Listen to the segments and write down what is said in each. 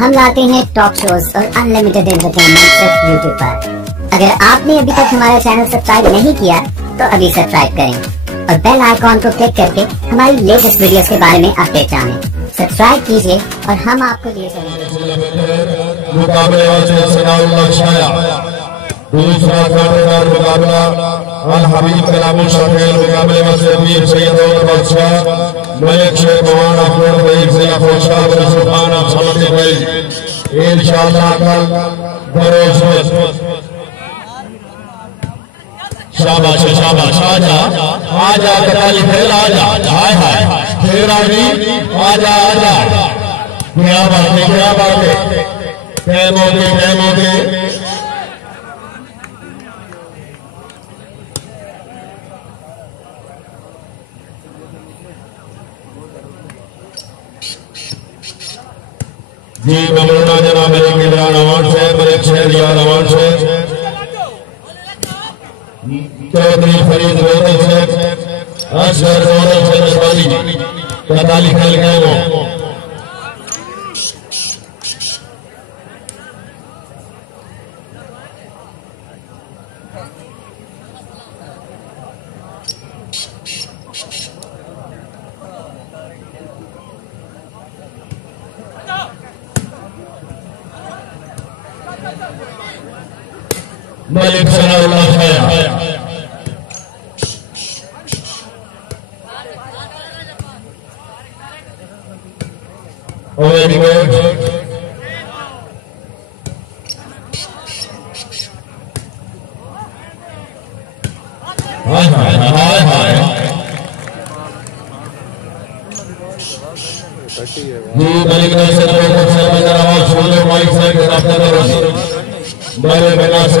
हम लाते हैं top shows और अनलिमिटेड एंटरटेनमेंट सिर्फ यूट्यूब पर। अगर आपने अभी तक हमारा चैनल सब्सक्राइब नहीं किया तो अभी सब्सक्राइब करें और बेल आइकॉन को क्लिक करके हमारी लेटेस्ट वीडियोस के बारे में अपडेट जानें। सब्सक्राइब कीजिए और हम आपको दिए दूसरा मुकाबला हबीब कलाम शाहील मुकाबले में से अमीर सैयद बादशाह मलिक शेख भगवान अकबर भाई सैयद फौजशाह सुल्तान समझ भाई इंशाअल्लाह कल बरोज शाबाश शाबाश आजा कताली फिर आजा हाय हाय फिर आजा आजा क्या बात है टाइम हो गए जी ममरूना जनाब मलिक इमरान अवार्ड से मलिक शहरियार अवार्ड से चौधरी फरीद रोहतक से असगर रोहतक से नसवाली कताली खेल गए वो मलिक सलाउल्लाह शाह्या मलिक ने से आवाज सुन लो माइक से बड़े बना से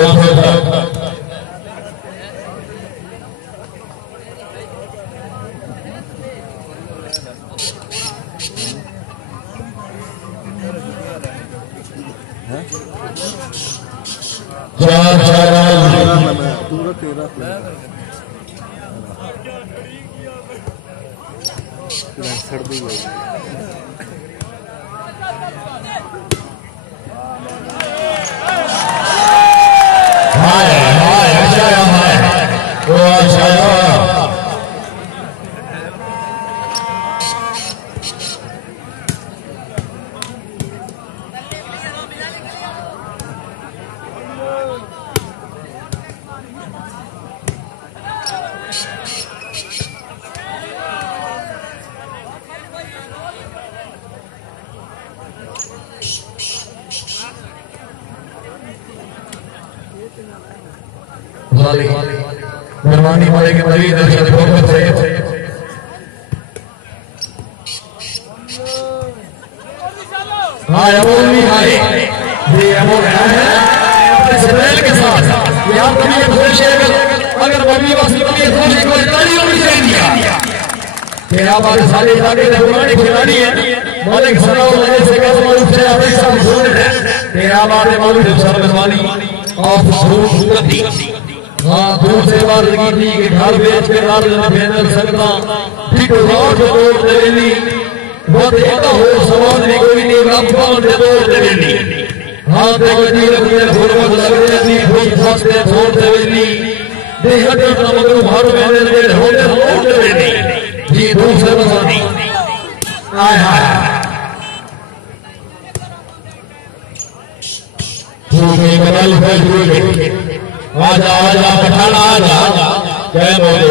मेहरबानी वाले के मरीज दर्शक बहुत से हाय अमोल भी हाय ये अमोल है अपने सैल के साथ ये आप कभी खुश है अगर मम्मी वासी मम्मी खुश है कोई ताली होनी चाहिए कि आप हमारे सारे इलाके के पुराने खिलाड़ी हैं मालिक सलाउल्लाह से कसम से हमेशा मशहूर है कि आप हमारे मालिक सरमवाली ऑफ सूरती हाँ दूर से बात लगी थी कि घर बेच के लाल भेजल सकता ठीक रोड तोड़ देनी वो देखता हो सवाल नहीं कोई नहीं रब्बान से तोड़ देनी हाँ देखो जी रखिए घुरमत लग रही कोई फासले छोड़ देनी देहत का मगर भर में दे होते तोड़ देनी जी दूर से बसानी आय हाय ठीक है कल फैसले आजा आजा पठाना आजा क्या बोले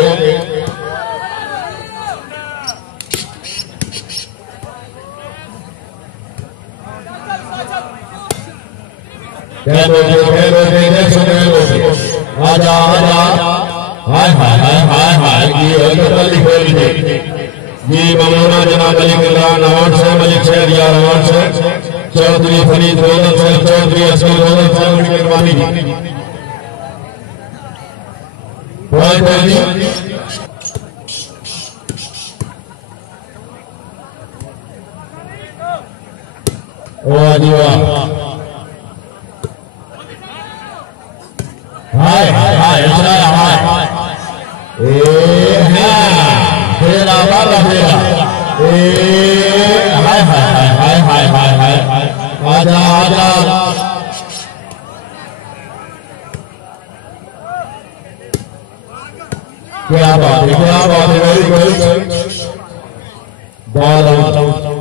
क्या बोले आजा आजा हाय हाय हाय हाय हाय जी ममरूना जनाब मलिक इमरान अवार्ड से मलिक शहरियार अवार्ड से चौधरी फरीद रोहतक से चौधरी असगर रोहतक से उनकी मेहरबानी हाय हाय हाय हाय तेरा बाबा तेरा हाय हाय हाय हाय हाय हाय हाय क्या बात है वेरी गुड बॉल आउट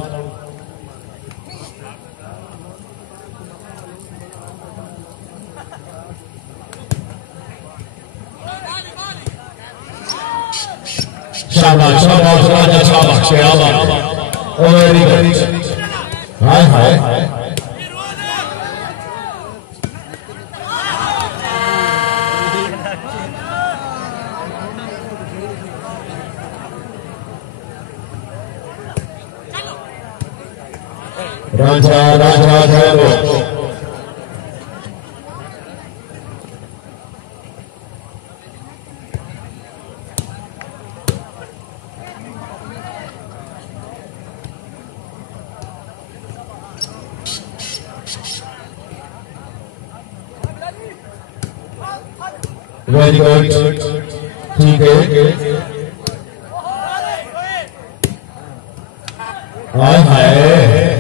शाबाश शाबाश राजा शाबाश क्या बात वेरी गुड हाय हाय राजा राजा राजा वेरी गुड ठीक है हाय हाय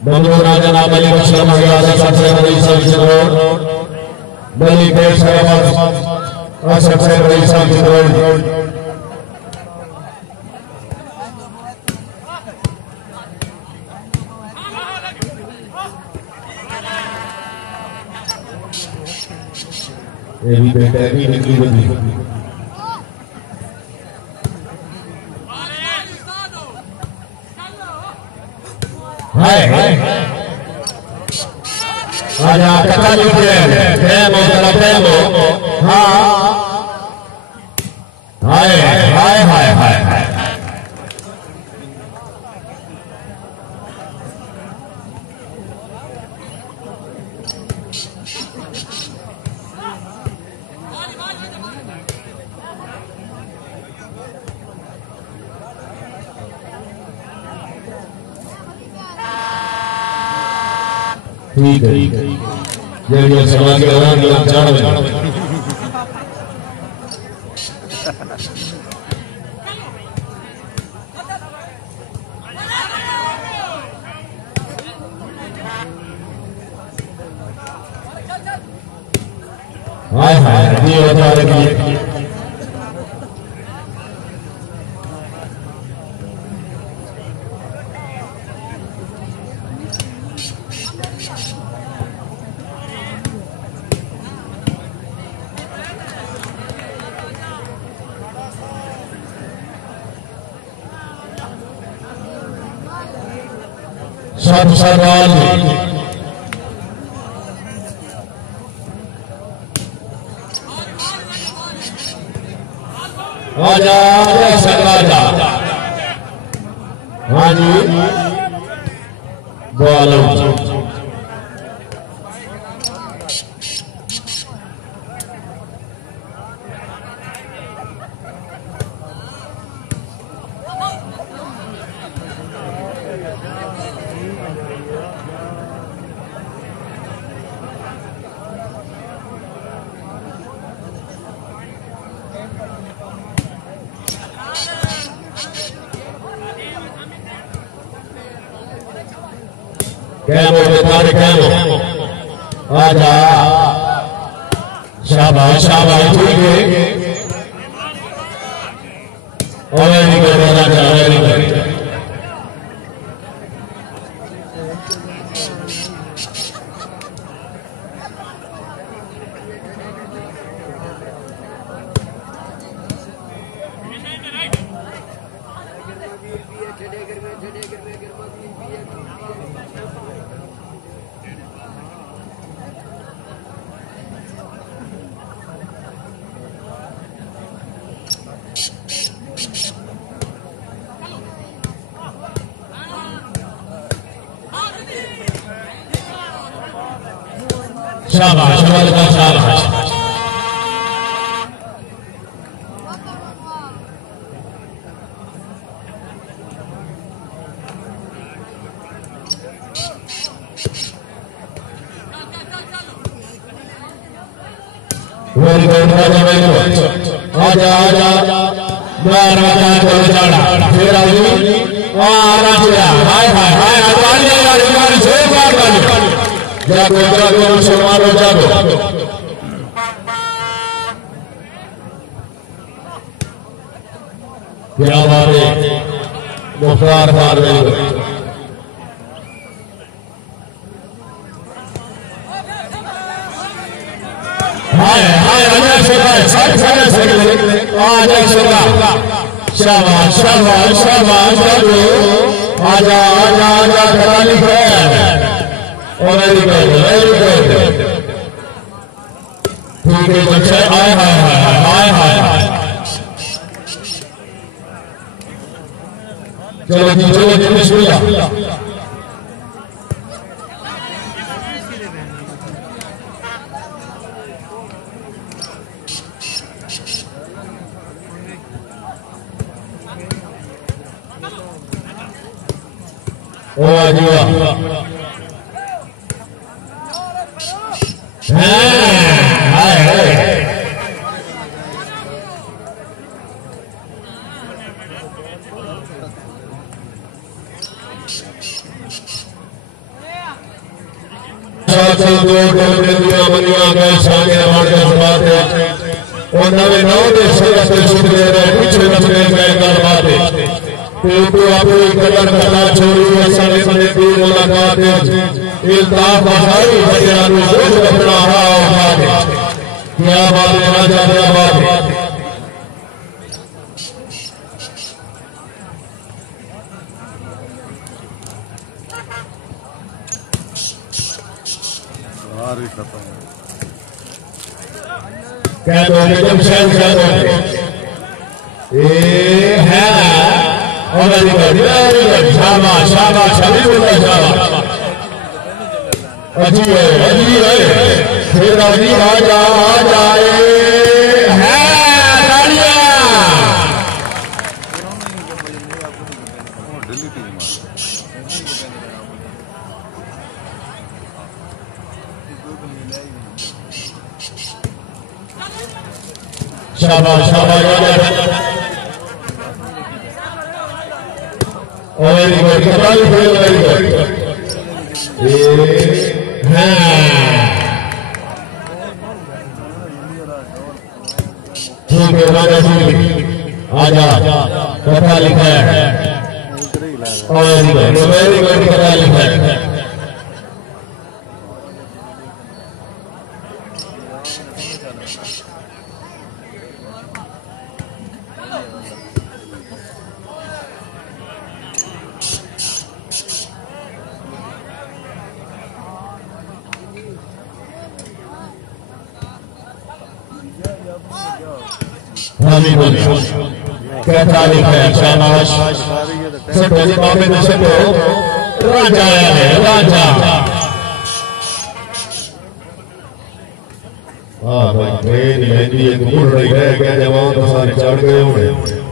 बंदो राजा नाम अली मशरम गया सबसे बड़ी सब्जी बड़ी पेश और सबसे बड़ी सब्जी ये भी बेटा भी निकली बंदी हाय आजा टका लूटे प्रेमो तेरा प्रेमो हाँ हाय हाय हाय हाय ठीक है जल्दी समाज के दौरान जाड़ा हाय हाय ये बता रही सवाल आजा राजा हाँ जी बॉल कैमो बेतारे कैमो आजा शाबाश शाबाश ठीक है और निकल राजा निकल शाबाश शाबाश आजा आजा राजा को जाड़ा फिर हाय हाय हाय जागो जागो मुसलमानों जागो क्या बात है वकार मार रही है हाय हाय आजा शोभा सारे आजा शोभा शाबाश शाबाश शाबाश जागो आजा आजा आजा खराली है वेरी गुड ठीक है बच्चे हाय हाय हाय हाय हाय चलो जी बिस्मिल्लाह ओ जी वाह हाय हाय क्या बात है राजा क्या बात है क्या दोगे तुम शायद क्या दोगे है और शाबाश शाबाश अभी बोला शाबाश अजीब है फिर अभी आ जाए है तालियां शाबाश शाबाश वेरी गुड वेरी गुड ठीक है राजा जी आजा कथा लिखा है वेरी गुड कथा लिखा है कैसा लिखा है शाबाश सटो जी बाबे में सटो राजा है राजा हाँ भाई ट्रेन लेंदी एक मुड़ रही है क्या जवान तो सारे चढ़ गए होंगे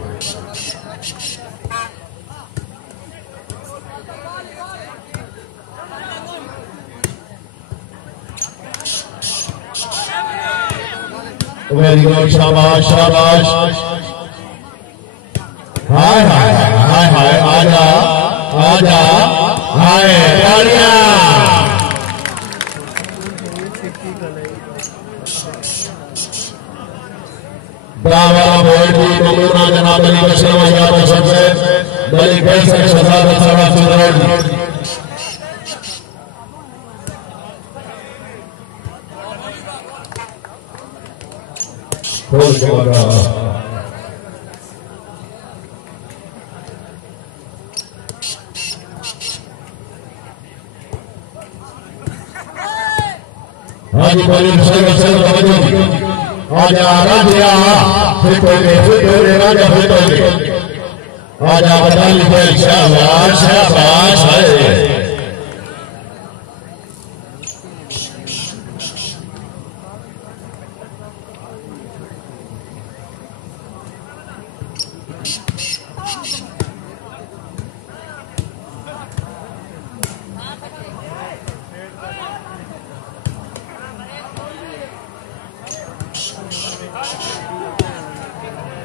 वेरी गुड शाबाश शाबाश हाय हाय हाय हाय आजा आजा हाय तालियां ब्रावा बोर्ड की ममूना जनाब अली बशर वहिया बशर से बली कैसे शहजादा सारा सुंदर खोल के लगा हाजी बोली सर आजा राजा फिर राजा फिर आजा बता लीजिए शाबाश शाबाश है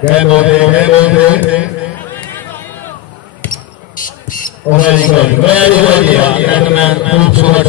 क्या बोलते वेरी गुड खूबसूरत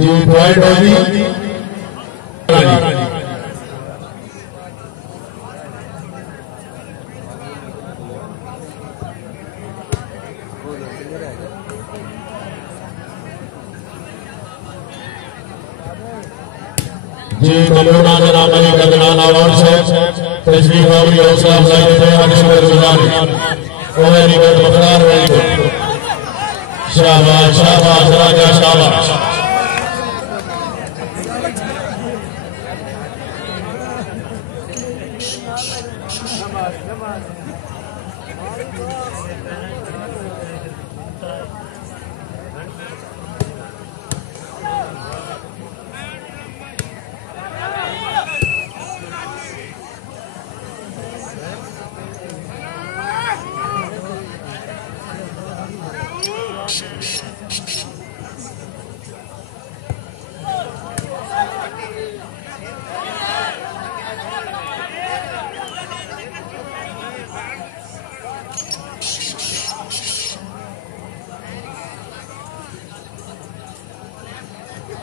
जी पॉइंट होगी जी मलूना जनाब अली गदनान अवार्ड से तशरीफ आवी हौसला अफजाई देते हैं शुक्र गुजार वेरी गुड वकार वेरी गुड शाबाश शाबाश राजा शाबाश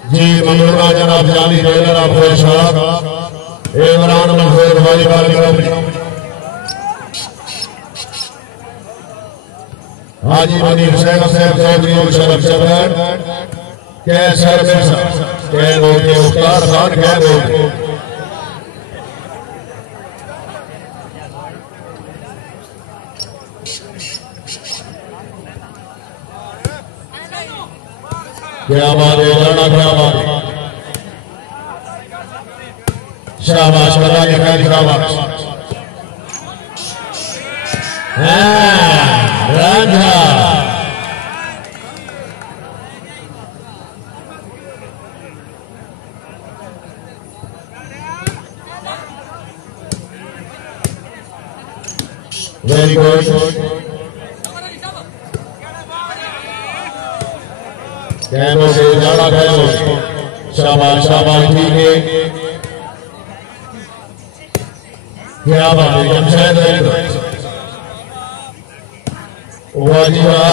जी ममूरा जनाब जाली टेलर आपको शाह इमरान मंसूर भाई हाजी मनीर शेख चौधरी शरफ शबर के सर्विस के लोग वकार खान के लोग क्या बात है जाना क्या बात है शाबाश बता के खैर शाबाश राँझा वेरी गुड कैमों से जाड़ा कैमों शाबाश शाबाश ठीक है क्या बात है जमशेद वाजिबा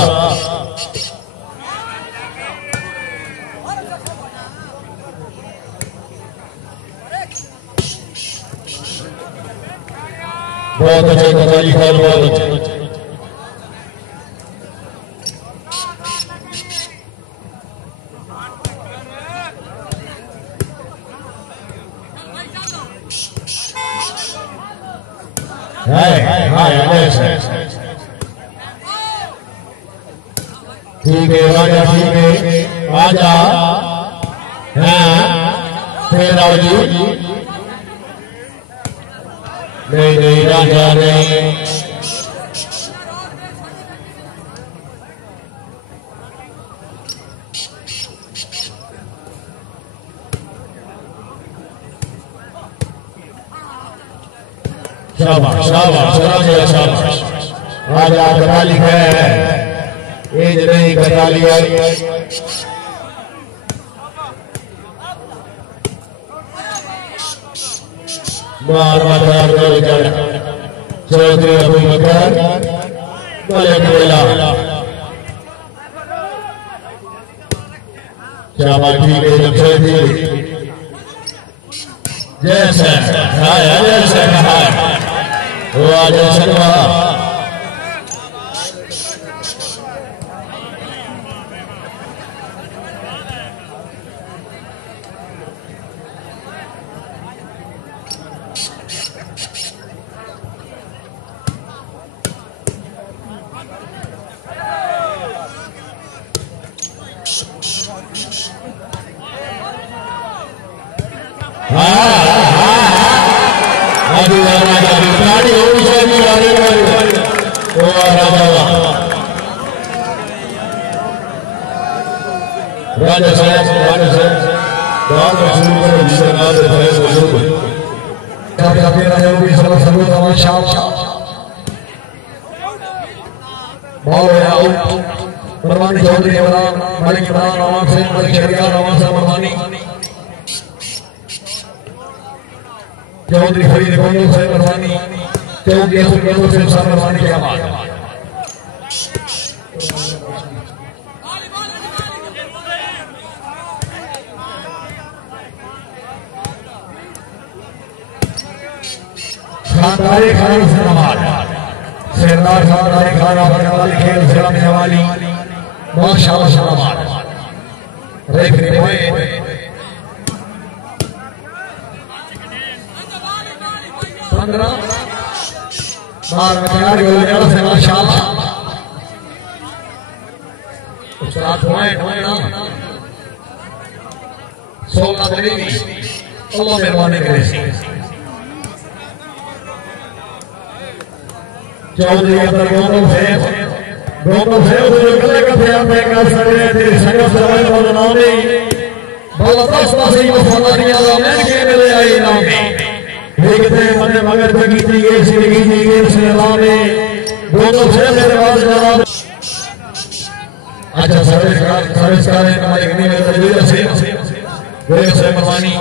बहुत अच्छे कताली खाल बहुत अच्छे ठीक है राजा ठीक है आजा फिर आओ जी नहीं राजा नहीं शाबाश शाबाश राजा शाबाश राजा कताली है एज नहीं कताली है बार बार चौधरी अबूबकर बलहा शाबाश ठीक है चौधरी जैसे जैसे वो आज सकवा राजा साहब बहुत शुरू करो जिसे नाम है मौजूद क्या क्या राजा भी सब सब तमाम शाम बाव आओ परवानी चौधरी इमरान मलिक इमरान आवाम से मलिक शरिया आवाम से परवानी चौधरी फरीद कोंडो से परवानी चौधरी कोंडो से परवानी क्या बात है खानदारे खाना से नवाज सरदार खानदारे खाना वाली खेल खिलाने वाली माशाअल्लाह सलामत रेफरी बॉय पंद्रह बार में गोल से माशाअल्लाह उस्ताद पॉइंट होना 16 देवी अल्लाह मेहरबानी करे चौधरी अंदर गोंदल से जो गले का ध्यान देकर सरे तेरे संगत समय बदनामी बलतास वासी वफादारियां लामेन के मिले आई नामे देखते मने मगर बगीची के सिरगी के सलामे गोंदल से मेरे पास जनाब अच्छा सर्विस करें हमारे गनी में तजवीज से गोले से मरवानी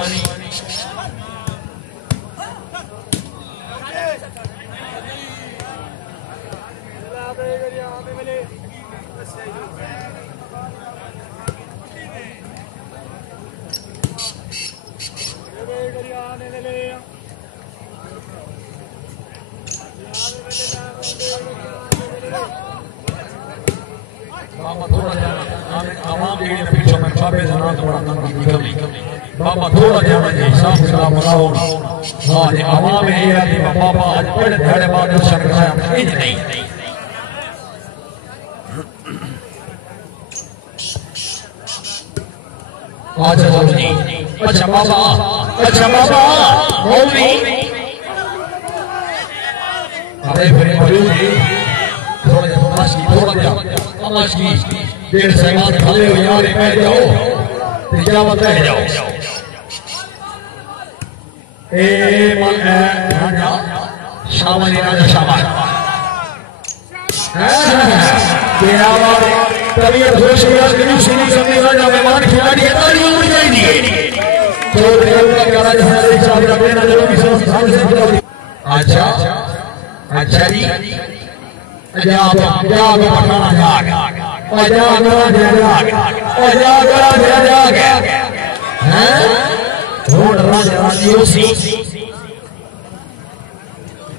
बाबा थोड़ा जाना जी साफ सुथरा बनाओ हाँ जी आवाम ये है कि बाबा आज बड़े धड़े बाद दर्शन कराया इंज नहीं अच्छा जी अच्छा बाबा मौलवी अरे फिर मौलवी जी थोड़ा तमाशी देर से बाद खड़े हो यार बैठ जाओ तिजावत रह जाओ ए मन राजा शामानी राजा शामान तेरा बार तबीयत होश या किसी सीनी करने वाला मेहमान खिलाड़ी है तालियों में चाहिए तो देवता का राजा हमारे साथ देना जरूरी संस्थान से अच्छा जी जाग पठाना जाग हैं रोड राजयोसी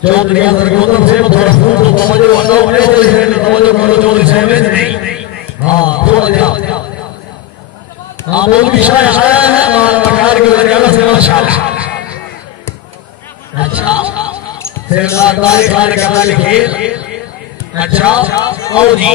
चौधरी अंदर गोंदल से थोड़ा फूल तो तवज्जो हटाओ तवज्जो करो चौधरी साहब नहीं हाँ थोड़ा जा हाँ बोल भी शाया है और वकार के लड़का से माशाअल्लाह अच्छा सरदार तारीख खाने खेल अच्छा और जी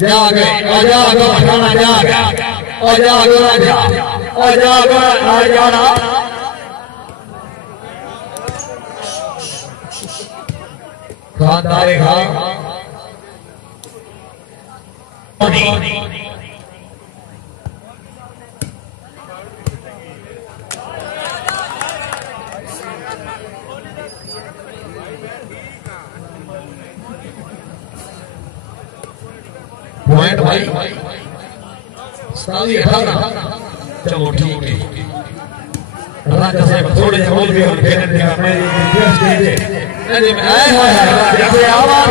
जा गए आजा पठाना जा गया आजा जाड़ा खानदारे खा पॉइंट भाई साली 18 चलो ठीक है राजा साहब थोड़े बोल भी फिर मेरी रिक्वेस्ट दे अरे जैसे आवाज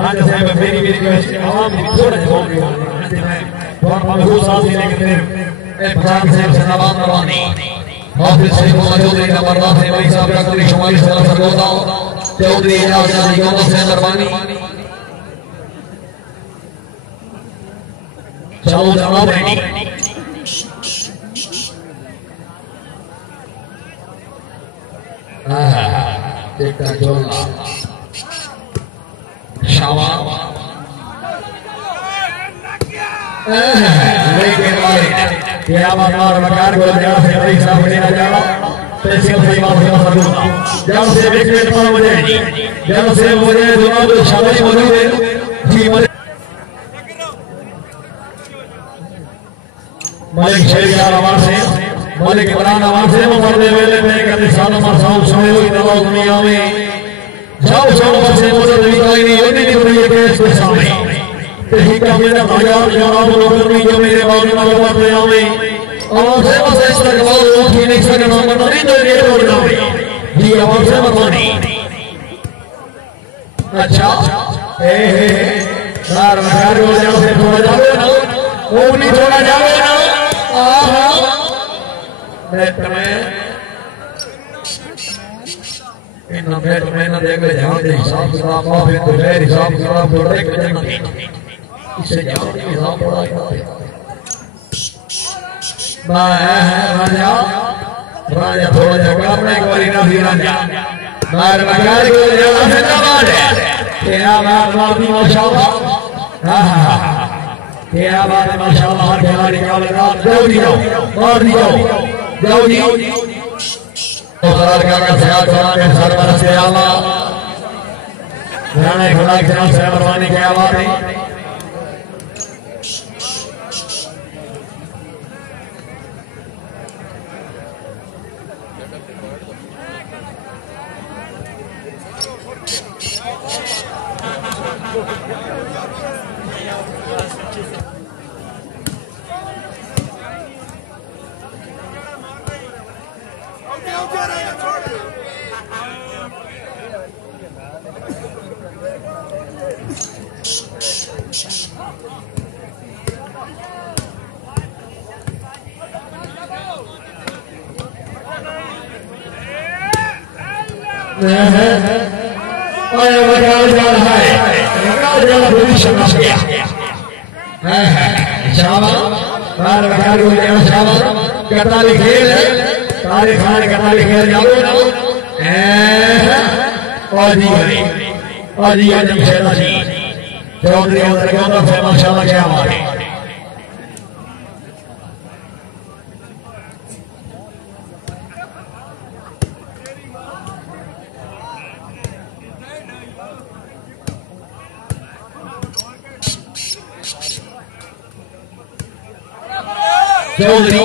राजा साहब मेरी रिक्वेस्ट आवाम थोड़े बोल भी बहुत महसूस साथी लेके ए प्रधान साहब जिंदाबाद रवानी हाफिज से चौधरी का बर्दाश्त है भाई साहब का करी शुमारी सलाह सरगोदा चौधरी इजाजत योदा से मेहरबानी चलो जवाब रेडी देखता जोला शावा लेके मारे क्या बाजार वकार को जड़ से बड़ी साफ लेना जाड़ा तहसील से बात से फरूटा जड़ से विकेट पर मुझे जड़ से मुझे जवाब शामिल मौजूद है जी मलिक शेर यार आवाज से मलिक इमरान आवाज से वो मरने वेले में एक निशान मरसाऊ सुने हुई नवाज दुनिया में जाओ से मुझे कोई नहीं होती नहीं कोई केस के सामने ही का मेरा बाजार जवाब लोगों ने जो मेरे बारे में बात ले आवे और से बस इस तरह का लोग ही नहीं सकना मरना नहीं तो ये रोड ना जी आवाज से बतानी अच्छा ए यार वकार को जब से थोड़ा जाओ ना वो नहीं थोड़ा जाओ ना नेट में इन नेट में न देख ध्यान दे हिसाब किताब माफी तो गैर हिसाब किताब तो देख जन्नत इसे ध्यान दे हिसाब पड़ा करते राजा राजा थोड़ा जगह अपने एक बारी ना भी राजा बाहर बगार को जगह से नवाज है क्या बात मारती माशाल्लाह क्या बात है माशाल्लाह खेला निकाल रहा जाओ मार दियो जाओ जी वकार काका सयाल कराने सरवर से आला राणे खड़ा के नाम से मरवाने की आवाज है वकार जा रहा है वकार जाना पूरी शक्ल से शाबाश बार वकार को जाना शाबाश कताली खेल तारीख खान कताली खेल जाओ ना और जी आजम शेरा जी चौधरी अंदर का तो फिर माशाल्लाह क्या बात है चौधरी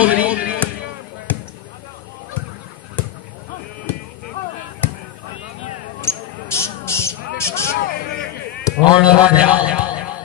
और राजा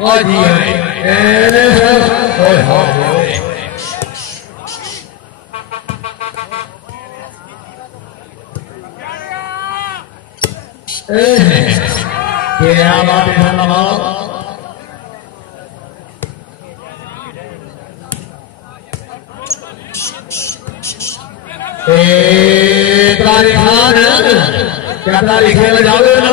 और जी क्या बात है धन्यवाद तारीख खान क्या तारीख खेल जाओगे ना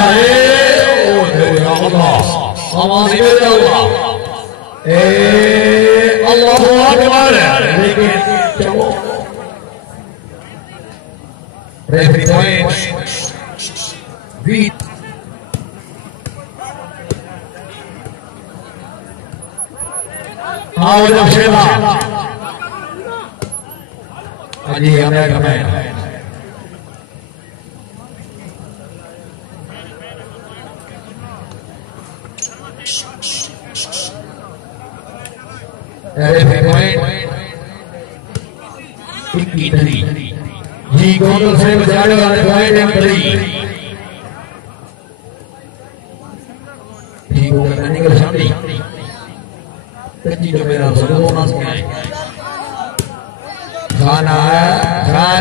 है ओ अल्लाह आवाज दे जाऊंगा अल्लाहु अकबर लेकिन चलो रेफरी पॉइंट बीट आओ जब शेरा अजी हमें रेफरी पॉइंट इक्की धरी जी गोंदल से बजाने वाले पॉइंट एम्पली जी को करने का शादी तजी जो मेरा सदो नास में आए खाना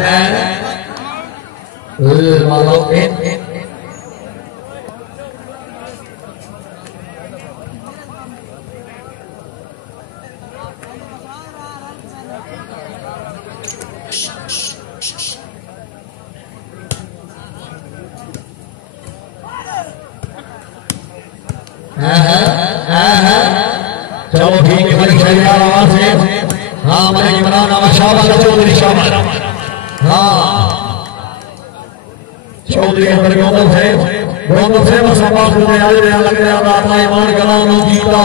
है मालो इन चलो ठीक है भाई शहजाद आवाज से हाँ मैंने इमरान शाबाश चौधरी शाबाश हाँ चौधरी अंदर गोंदल से बस आवाज सुनने आ रहे लग रहा राता ईमान कलाम नो गीता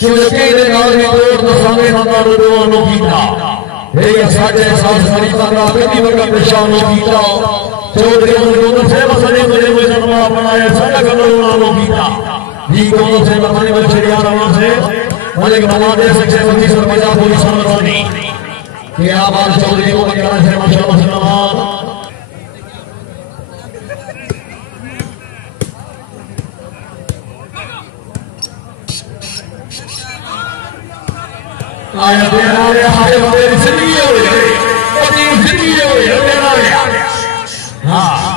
क्यों के गाल में कोट तो सामने नंदा दो नो गीता हे साजे साथ सारी तंगा बेटी वर्ग परेशान नो गीता चौधरी अंदर गोंदल से बस मुझे जन्मा बनाया सारा कलर नो गीता जी गोंदल से बताने वाले शरिया रवान से मलिक बांग्लादेश से वजी सर बजा पूरी समरवानी के आवाज चौधरी को बकरा से माशाल्लाह से नवाज आया तेरा रे हाय मेरी जिंदगी हो गई तेरी जिंदगी हो गई तेरा रे हां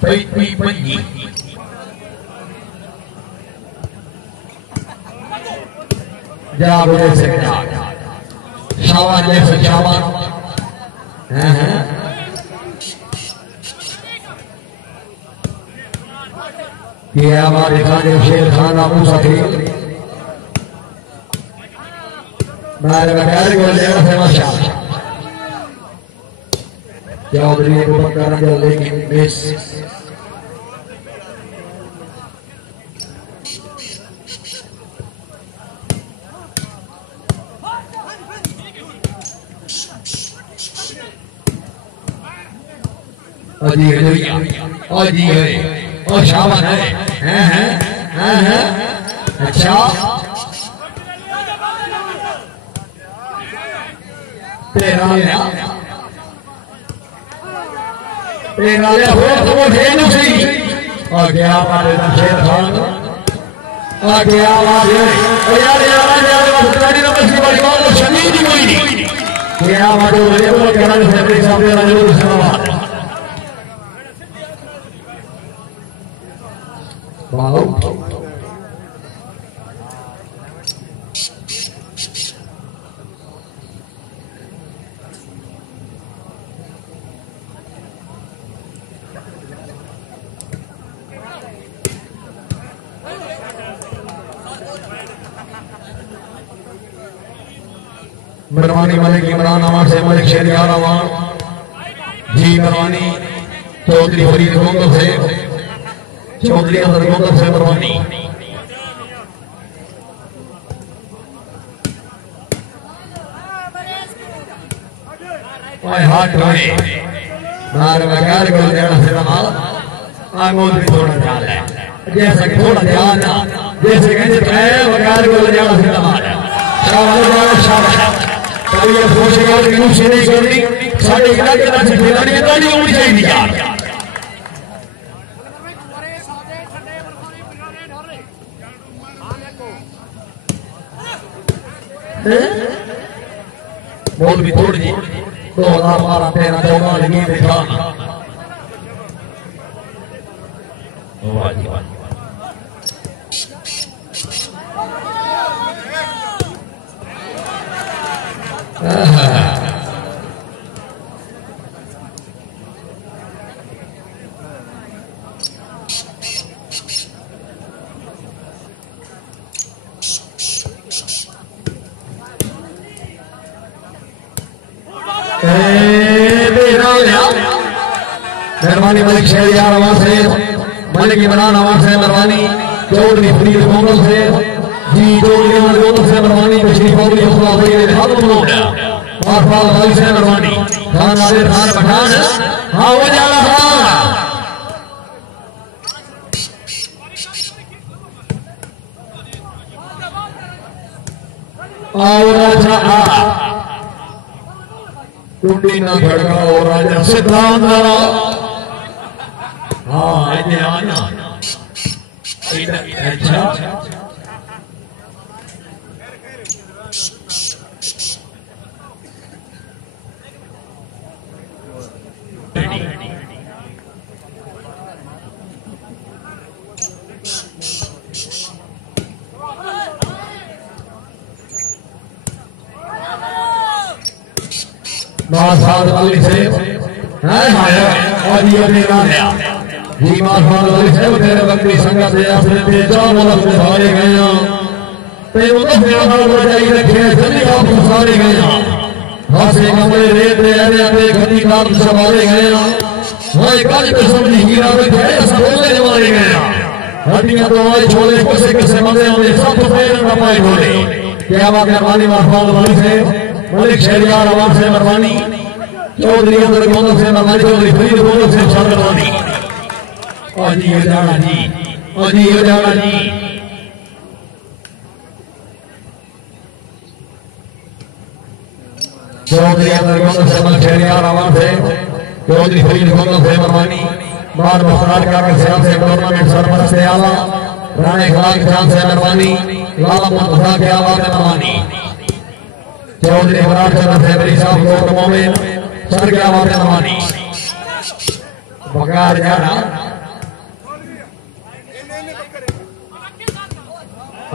Pei Panyi. Jago jese kena. Shawan jese shawan. ये हमारे खाने शेर खाना मूसा थे मारे वकार को लेना है माशा चौधरी अबूबकर जो लेकिन मिस अजी है ओ शाबाश है अच्छा तेरा ले हो तो वो ढेर सही और क्या बात है शेर खान और क्या बात है ओ यार गाड़ी नंबर से बड़ी बात शनी नहीं कोई नहीं क्या बात है ले वो कहना है सामने वाले सवाल Wow. मरवानी मलिक इमरान अमान से मलिक शहरियार अमान जी मरवानी चौधरी फरीद गोंगल से चौधरी अहमद गोंगल से मरवानी हाथ ढोए नार वकार को लेना से रहा आंगों भी थोड़ा ध्यान है जैसे कि थोड़ा ध्यान जैसे कहते हैं वकार को लेना से रहा शाबाश कभी ये सोचेगा कि यूं से नहीं करनी साढ़े इलाके के तरह से खिलाड़ी ताली होनी चाहिए यार बोल भी तोड़ दी 2012-13-14 लगी दिखा मेहरबानी मलिक शहरियार आवाज से मलिक इमरान आवाज से मेहरबानी चौधरी फरीद गोंगल से जी चौधरी अहमद गोंगल से मेहरबानी तशरीफ चौधरी से मेहरबानी खान आदिल खान पठान हाँ वो जाड़ा खान और राजा टूटी ना भड़का और राजा सिद्धांत हाँ इन्हें आना अच्छा मासाद वाली से और ये मेरा जी मासाद वाली से तेरे बकरी संगत से अपने बेचार वाला से सारे गए ते वो तो मेरा नाम बजाई रखे सभी आप सारे गए हासे कमरे रेत रे अरे गति कार सवारे गए वो एक आज पे समझ हीरा में थे सब बोलने वाले गए हड्डियां तो आज छोले कैसे कैसे मजे होंगे सब फेर ना पाए बोले क्या बात है वाली मासाद वाली से मलिक शहरियार आवाज से मेहरबानी चौधरी अहमद गोंगल से मेहरबानी चौधरी फरीद गोंगल से मेहरबानी और जी जाड़ा जी और जी जाड़ा जी चौधरी अहमद गोंगल से मलिक शहरियार आवाज से चौधरी फरीद गोंगल से मेहरबानी बार वकार काका सैयाल से गवर्नमेंट सरपंच से आला राणे खलाक खान से मेहरबानी लाला मुस्तफा के आवाज में मेहरबानी चौधरी इमरान चंद्र फैबरी साहब को मोमिन सर के आवाज में मेहरबानी वकार जाड़ा